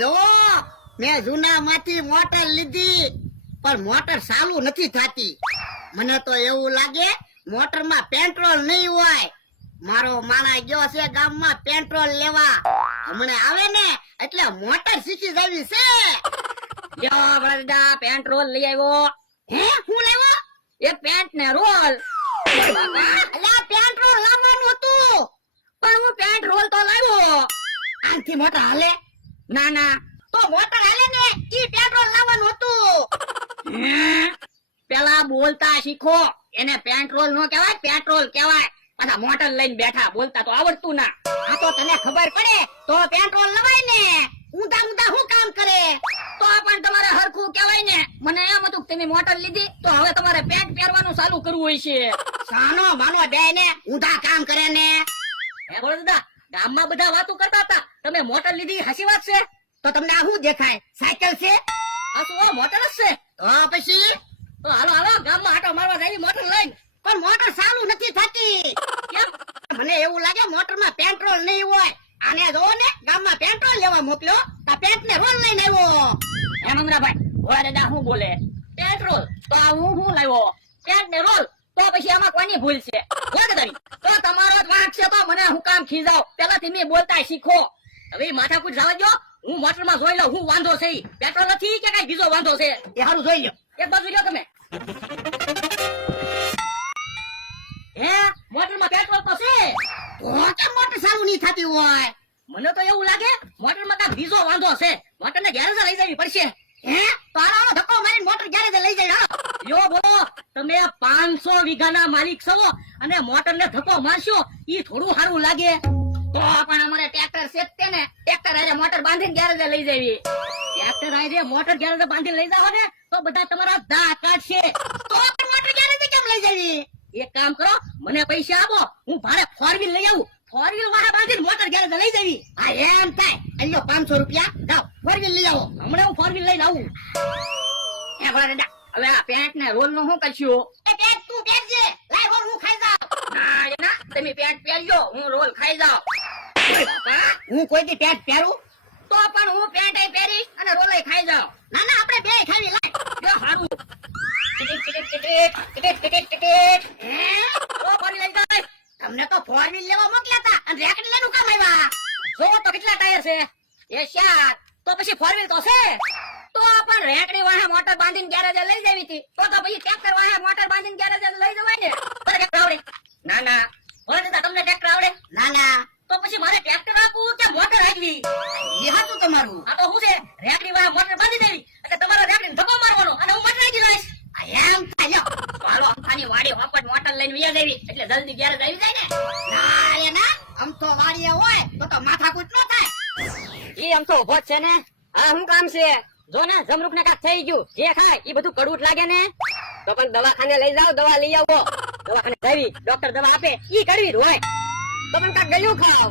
જો મેં જૂના માંથી મોટર લીધી પણ મોટર ચાલુ નથી થતી. મને તો એવું લાગે મોટર માં પેટ્રોલ નહીં હોય. મારો માણા ગયો છે ગામમાં પેટ્રોલ લેવા. હમણાં આવે ને એટલે મોટર શીખી જાવી છે. યો વરદા પેટ્રોલ લઈ આવ્યો. હે હું લેવો? એ પેન્ટ ને રોલ. અલ્યા પેટ્રોલ લાવવાનું હતું પણ હું પેન્ટ રોલ તો લાવ્યો. આનથી મોટર હાલે? ના ના તો મોટર હાલે ને ઈ પેટ્રોલ લાવવાનું હતું. પેલા બોલતા શીખો. એને પેટ્રોલ નો કહેવાય, પેટ્રોલ કહેવાય. પાછા મોટર લઈને બેઠા, બોલતા તો આવડતું ના. આ તો તને ખબર પડે તો પેટ્રોલ લવાય ને. ઊંધા ઊંધા શું કામ કરે? તો પણ તમારે હરખું કહેવાય ને. મને એમ હતું કે તમે મોટર લીધી તો હવે તમારે પેન્ટ પહેરવાનું ચાલુ કરવું હોય છે. સાનો માનો દે ને ઊંધા કામ કરે ને. હે બોલતા ગામમાં બધા વાતો કરતા હતા તમે મોટર લીધી, હાચી વાત છે? તો તમને આ શું દેખાય? સાયકલ છે? આ શું મોટર જ છે? તો પછી તો હાલો હાલો ગામમાં આટો મારવા જાય મોટર લઈને. પણ મોટર ચાલુ નથી થતી. કેમ? મને એવું લાગે મોટરમાં પેટ્રોલ નહીં હોય. આને જો ને ગામમાં પેટ્રોલ લેવા મોકલ્યો તો પેન્ટ ને રોલ લઈને આવ્યો. એમ અમરાભાઈ ભોળા દાદા શું બોલે? પેટ્રોલ તો આ હું લાવ્યો પેન્ટ ને રોલ. તો પછી આમાં કોની ભૂલ છે? તો તમારો જ વાંક છે. તો મને હું કામ ખીજાવ? પેલાથી મેં બોલતા શીખો. હવે માથાકૂટ જવા દો. હું મોટરમાં જોઈ લઉં હું વાંધો છે. પેટ્રોલ નથી કે કઈ બીજો વાંધો છે? એ સારું જોઈ લો. એક બાજુ લ્યો તમે. હે મોટરમાં પેટ્રોલ તો છે. તો કેમ મોટર ચાલુ નહીં થતી હોય? મને તો એવું લાગે મોટરમાં કાંઈક બીજો વાંધો છે. મોટરને ગેરેજ લઈ જવી પડશે. હે તો આનો ધક્કો મારીને મોટર ગેરેજ લઈ જાય. હાલો. યો બોલો તમે 500 વીઘાના માલિક છો અને મોટરને ધક્કો મારશો ઈ થોડું સારું લાગે? તો પણ અમારે ટ્રેક્ટર છે જ તે ને. ટ્રેક્ટર આરે મોટર બાંધીને ગેરેજે લઈ જવી. ટ્રેક્ટર આરે મોટર ગેરેજે બાંધીને લઈ જાવ ને તો બધા તમારા દા કાઢશે. તો પણ મોટર ગેરેજ કેમ લઈ જવી? એક કામ કરો, મને પૈસા આપો, હું ભાડે 4 વ્હીલ લઈ આવું. 4 વ્હીલ વાહે બાંધીને મોટર ગેરેજે લઈ જવી. હા એમ થાય. અલ્યો 500 રૂપિયા જાઓ 4 વ્હીલ લઈ આવો. હમણાં હું 4 વ્હીલ લઈને આવું. હે ભોળા દાદા હવે આ પેન્ટ ને રોલ નું શું કરશું? એ પેન્ટ તું પહેરજે. લાય રોલ હું ખાઈ જાઉં. ના એના તમે પેન્ટ પહેરજો, હું રોલ ખાઈ જાઉં. બાપા, હું કોઈ દી પેન્ટ પહેરું? તો પણ હું પેન્ટ પહેરીશ અને રોલ ખાઈ જાઉં. ના ના આપણે બે ખાવી. લાય જો હારું. Ticket ticket ticket ticket ticket ticket. હે તો ફરી લઈ જાય. તમને તો 4 વ્હીલ લેવા મોકલ્યા હતા અને રેકડી લેનું કામ આવ્યા. જો તો કેટલા ટાયર છે? એ 7. તો પછી 4 વ્હીલ તો છે. તો પણ રેકડી વાહે મોટર બાંધીને ગેરેજે લઈ જવી હતી. તો પછી ટ્રેક્ટર વાહે મોટર બાંધીને ગેરેજે લઈ જવાય ને. તને ટ્રેક્ટર આવડે? ના ના. બોલ દાદા તમને ટ્રેક્ટર આવડે? ના ના તો પછી મારે ટ્રેક્ટર આપવું કે મોટર આપવી? એ હતું તમારું. આ તો શું છે? રેકડી વાહે મોટર બાંધી દેવી એટલે તમારો રેકડીને ધક્કો મારવાનો અને હું મોટર આવી જઈશ. આ એમ થાય. લ્યો. તો હાલો આની વાડી હોપટ મોટર લઈને વિયા દેવી એટલે જલ્દી ગેરેજ આવી જાય ને. ના એ ના આમ તો વાડીએ હોય તો માથાકૂટ ન થાય. ઈ આમ તો ઉભો જ છે ને. હા શું કામ છે? જો ને જમરૂખ ને કાક થઈ ગયું. જે ખાય ઈ બધું કડવું જ લાગે ને. તો પણ દવાખાને લઈ જાઓ, દવા લઈ આવો. દવાખાને જવી ડોક્ટર દવા આપે ઈ કડવી જ હોય. તો પણ કાક ગળ્યું ખાવ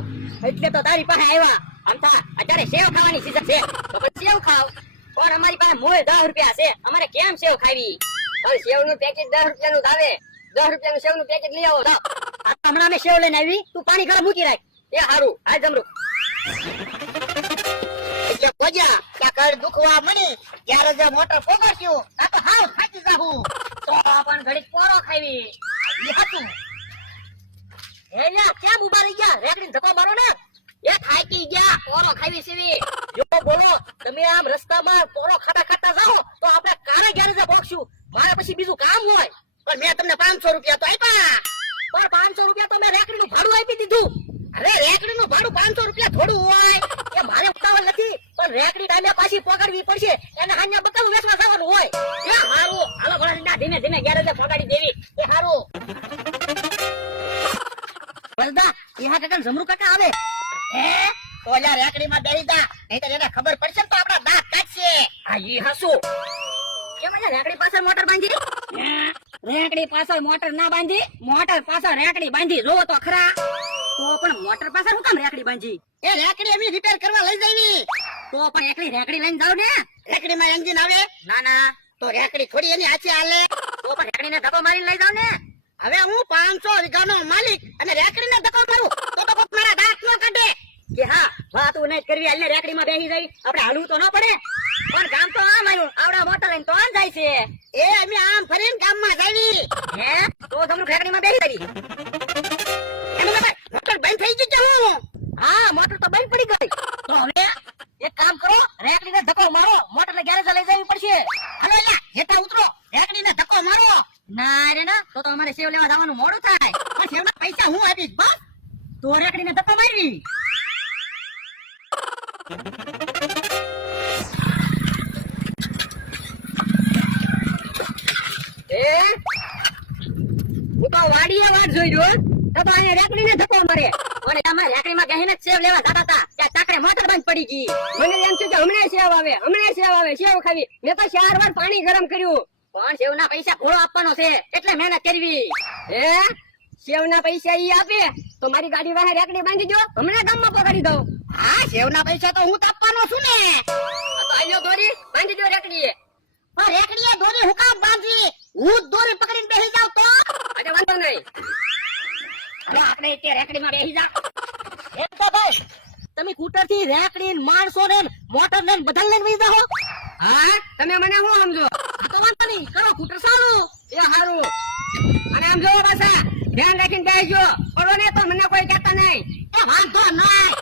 એટલે તો તારી પાસે આવ્યા. આમ થા અત્યારે સેવ ખાવાની સીઝન છે તો પણ સેવ ખાવ. પણ અમારી પાસે મોય 10 રૂપિયા છે. અમારે કેમ સેવ ખાવી? પણ સેવ નું પેકેટ 10 રૂપિયાનું જ આવે. 10 રૂપિયાનું સેવ નું પેકેટ લઈ આવો. હમણાં અમે સેવ લઈને આવી. તું પાણી ઘરે મૂકી રાખ. એ હારું. હાલ જમરૂખ. એટલે બોજા કે કળ દુખવા મળી ત્યારે જે મોટર પોગાડ્યું આ તો હાવ થાકી જાહું. તો પણ ઘડીક પોરો ખાવી. એ હતું. એલા કેમ ઉભા રહી ગયા? રેકડીને ધક્કો મારો ને. એ થાકી ગયા. પોરો ખાવી સીવી. જો બોલો તમે આમ રસ્તામાં પોરો ખાતા ખાતા જાઓ તો આપણે કારે ગેરેજે પહોંચશું. મારે પછી બીજું કામ હોય. પણ મેં તમને 500 રૂપિયા તો આપ્યા. પણ 500 રૂપિયા તો મેં રેકડીનું ભાડું આપી દીધું. અરે રેકડીનું ભાડું 500 રૂપિયા થોડું હોય. એ મારે ઉતાવળ નથી પણ રેકડી ટાઈમે પાછી પકડવી પડશે. એને હાnya બકાલું વેચવા જવાનું હોય. એ હારું. હાલો ભણા ધીમે ધીમે ગેરેજે પકડી દેવી. એ હારું. વરદા એ હા કાકા જમરૂ કાકા આવે. હે તો ઓલા રેકડીમાં બેસી જા નહીં તો એને ખબર પડશે ને તો આપણા દાંત કાઢશે. હા ઈ હસુ. કેમ અહીંયા રેકડી પાછળ મોટર બાંધી? રેકડી પાછળ મોટર ના બાંધી, મોટર પાછળ રેકડી બાંધી. જોવો તો ખરા. તો પણ મોટર પાછળ શું કામ રેકડી બાંધી? એ રેકડી એમની રિપેર કરવા લઈ જવી. તો પણ એકલી રેકડી લઈને જાવ ને. રેકડીમાં એન્જિન આવે ના ના. તો રેકડી થોડી એની હાથે હાલે. તો પણ રેકડીને ધક્કો મારીને લઈ જાવ ને. હવે હું 500 વીઘાનો માલિક અને રેકડીને ધક્કો મારું તો કોક મારા દાંત ન કાઢે. કે હા વાતું નહીં કરવી, હાલને રેકડીમાં બેસી જઈ. આપણે હાલવું તો ન પડે. પણ ગામ તો આમ આવ્યું, આવડા મોટર લઈને તો આમ જાય છે. એ અમે આમ ફરીને ગામમાં જાવી. હે તો જમરૂખ રેકડીમાં બેસી જઈ. એનો મતલબ મોટર બંધ થઈ ગઈ કે હું? હા મોટર તો બંધ પડી ગઈ. તો હવે એક કામ કરો, રેકડીને ધક્કો મારો, મોટરને ગેરેજ લઈ જવી પડશે. હાલો એલા હેઠા ઉતરો, રેકડીને ધક્કો મારો. ના રે ના, તો અમારે સેવ લેવા જવાનું મોડું થાય. પણ સેવના પૈસા હું આપીશ બસ. તો રેકડીને ધક્કો મારવી. હું તો વાડીએ વાટ જોઈ રહ્યો, તો અહીંયા રેકડીને ધક્કો મારે. અને તમે રેકડીમાં ગહીને સેવ લેવા જતા હતા, ત્યાં ચાકરે મોટર બંધ પડી ગઈ. મને એમ થયું કે હમણાં સેવ આવે, હમણાં સેવ આવે, સેવ ખાવી. મેં તો 4 વાર પાણી ગરમ કર્યું, પણ સેવના પૈસા ઘોડો આપવાનો છે, એટલે મહેનત કરવી. હે સેવના પૈસા ઈ આપે તો મારી ગાડી વાહે રેકડી બાંધી દો, હમણાં ગામમાં પકડી દઉં. હા સેવના પૈસા તો હું જ આપવાનો છું ને. તો આલ્યો દોરી બાંધી દો રેકડીએ. પણ રેકડીએ દોરી હું કામ બાંધવી? હું જ દોરી પકડીને બેસી જાઉં તો? અરે વાંધો નહીં, હવે આપણે તે રેકડીમાં બેસી જા. એમ તો ભાઈ તમે કૂટર થી રેકડી માણસો ને મોટર ને બધા લઈને વહી જાઓ. હા તમે મને શું સમજો? આ તો વાંધો નહીં, કરો કૂટર ચાલુ. એ હારું. અને આમ જોવો પાછા ધ્યાન રાખીને બેસજો, પડો ને તો મને કોઈ કહેતા નહીં. એ વાંધો નહીં.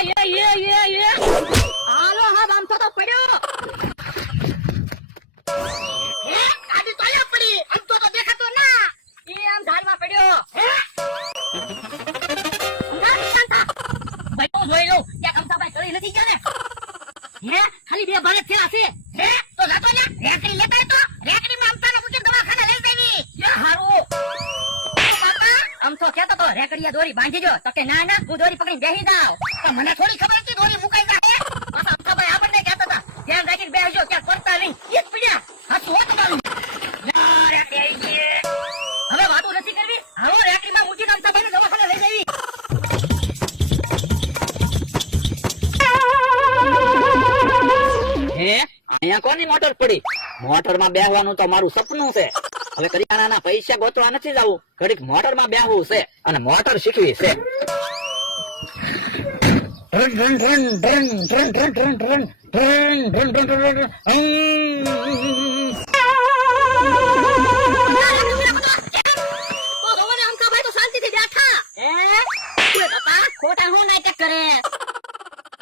યે હાલો હા આમ તો પડ્યો. હે ગાડી તો અહીંયા પડી, આમ તો દેખાતો ના. એ આમ ઝાડમાં પડ્યો. હે ભાઈ તો જોઈ લઉં ત્યાં કમતાભાઈ ચડી નથી ગયા ને. હે ખાલી 2 ભરત થયા છે. હે તો જાતો ને રેકડી લેતા તો રેકડીમાં આમતાને મૂકીને દવાખાને લઈ જવી. યે હારું. આમ તો કહેતો તો રેકડીયા દોરી બાંધી દો, તો કે ના ના હું દોરી પકડીને બેસી જાઉં. તો મને થોડી ખબર હતી દોરી મુકાઈ જાય. પાછા અમથાભાઈ આપણને કહેતા હતા ધ્યાન રાખીને બેસજો, ક્યાં પડતા નહીં. ઈ જ પડ્યા. હાચું હો તમારું. યાર, રેકડી આવી ગઈ. હવે વાતો નથી કરવી, હાલો રેકડીમાં મૂકીને અમથાભાઈને દવાખાને લઈ જવી. હે અહીંયા કોની મોટર પડી? મોટરમાં બેહવાનું તો મારું સપનું છે. હવે કરિયાણાના પૈસા ગોતવા નથી જવું, ઘડીક મોટરમાં બેહવું છે અને મોટર શીખવી છે. Run run run run run run run run run run run run. તો જોવો ને અમથાભાઈ તો શાંતિથી બેઠા. હે ઓય બાપા ખોટા હું નાટક કરે.